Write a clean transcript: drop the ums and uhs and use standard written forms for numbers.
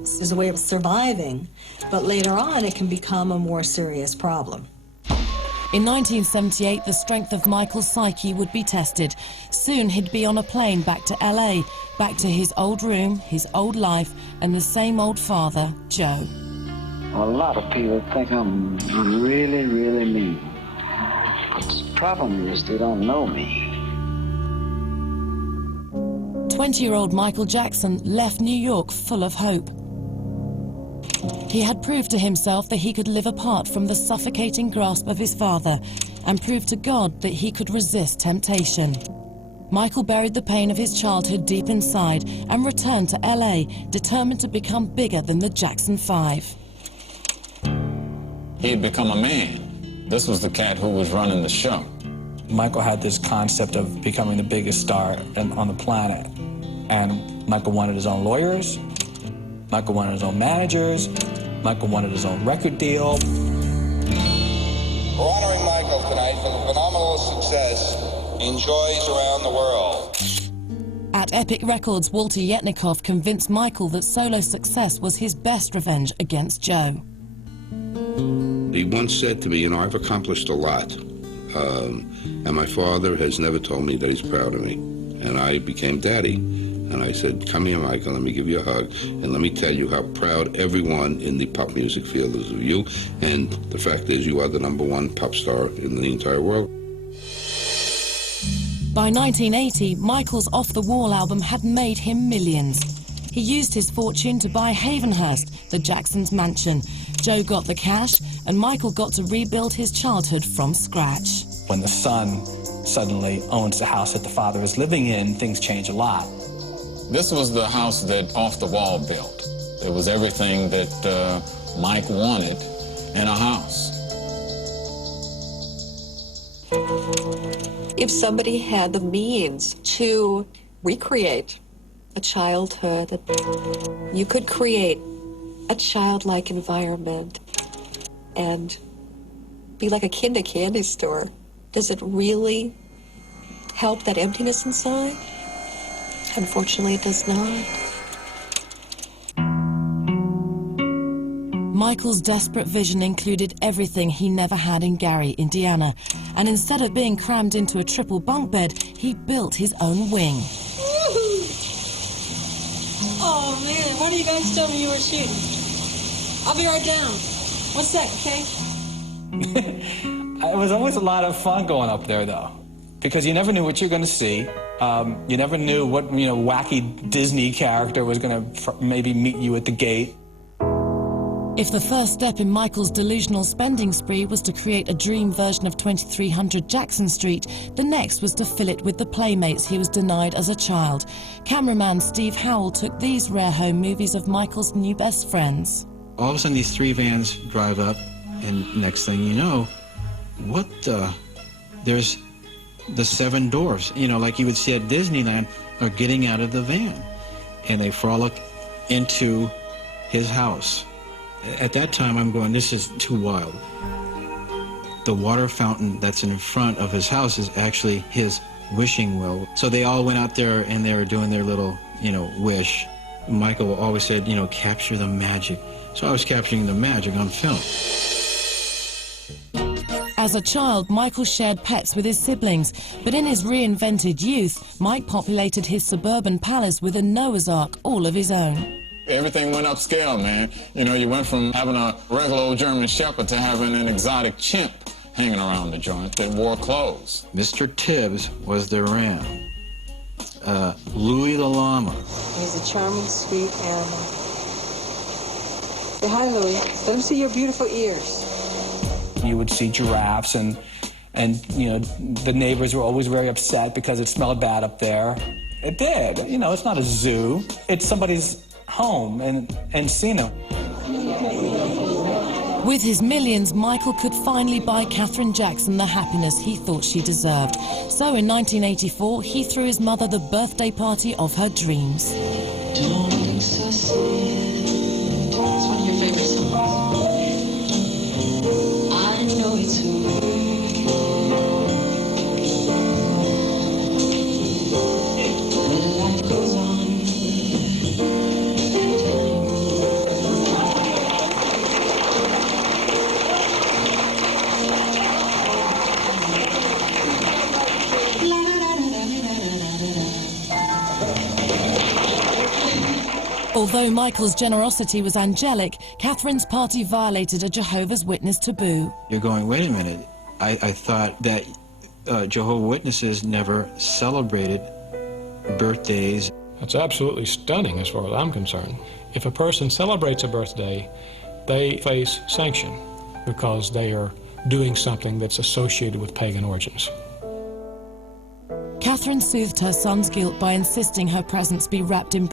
workouts as a way of surviving, but later on it can become a more serious problem. In 1978, the strength of Michael's psyche would be tested. Soon he'd be on a plane back to LA, back to his old room, his old life, and the same old father, Joe. A lot of people think I'm really, really mean. But the problem is they don't know me. 20-year-old Michael Jackson left New York full of hope. He had proved to himself that he could live apart from the suffocating grasp of his father and prove to God that he could resist temptation. Michael buried the pain of his childhood deep inside and returned to LA, determined to become bigger than the Jackson 5. He had become a man. This was the cat who was running the show. Michael had this concept of becoming the biggest star on the planet. And Michael wanted his own lawyers, Michael wanted his own managers, Michael wanted his own record deal. We're honoring Michael tonight for the phenomenal success he enjoys around the world. At Epic Records, Walter Yetnikoff convinced Michael that solo success was his best revenge against Joe. He once said to me, you know, I've accomplished a lot, and my father has never told me that he's proud of me. And I became daddy. And I said, come here, Michael, let me give you a hug, and let me tell you how proud everyone in the pop music field is of you. And the fact is, you are the #1 pop star in the entire world. By 1980, Michael's Off the Wall album had made him millions. He used his fortune to buy Havenhurst, the Jacksons' mansion. Joe got the cash, and Michael got to rebuild his childhood from scratch. When the son suddenly owns the house that the father is living in, things change a lot. This was the house that Off the Wall built. It was everything that Mike wanted in a house. If somebody had the means to recreate a childhood, you could create a childlike environment and be like a kid in a candy store. Does it really help that emptiness inside? Unfortunately, it does not. Michael's desperate vision included everything he never had in Gary, Indiana. And instead of being crammed into a triple bunk bed, he built his own wing. Oh man, why don't you guys tell me you were shooting? I'll be right down. 1 sec, okay? It was always a lot of fun going up there, though, because you never knew what you were going to see. You never knew what, wacky Disney character was going to maybe meet you at the gate. If the first step in Michael's delusional spending spree was to create a dream version of 2300 Jackson Street, the next was to fill it with the playmates he was denied as a child. Cameraman Steve Howell took these rare home movies of Michael's new best friends. All of a sudden, these 3 vans drive up, and next thing you know, there's the 7 dwarfs, like you would see at Disneyland, are getting out of the van, and they frolic into his house. At that time, I'm going, this is too wild. The water fountain that's in front of his house is actually his wishing well. So they all went out there and they were doing their little, wish. Michael always said, capture the magic. So I was capturing the magic on film. As a child, Michael shared pets with his siblings, but in his reinvented youth, Mike populated his suburban palace with a Noah's Ark all of his own. Everything went upscale, man. You went from having a regular old German Shepherd to having an exotic chimp hanging around the joint that wore clothes. Mr. Tibbs was the ram. Louis the llama. He's a charming, sweet animal. Say hi, Louis. Let him see your beautiful ears. You would see giraffes, and the neighbors were always very upset because it smelled bad up there. It did. It's not a zoo. It's somebody's home in Encino. With his millions, Michael could finally buy Katherine Jackson the happiness he thought she deserved. So in 1984, he threw his mother the birthday party of her dreams. Don't look so sad. It's one of your favorite songs. I know it's life goes on. Although Michael's generosity was angelic, Catherine's party violated a Jehovah's Witness taboo. You're going, wait a minute, I thought that Jehovah's Witnesses never celebrated birthdays. That's absolutely stunning as far as I'm concerned. If a person celebrates a birthday, they face sanction because they are doing something that's associated with pagan origins. Catherine soothed her son's guilt by insisting her presence be wrapped in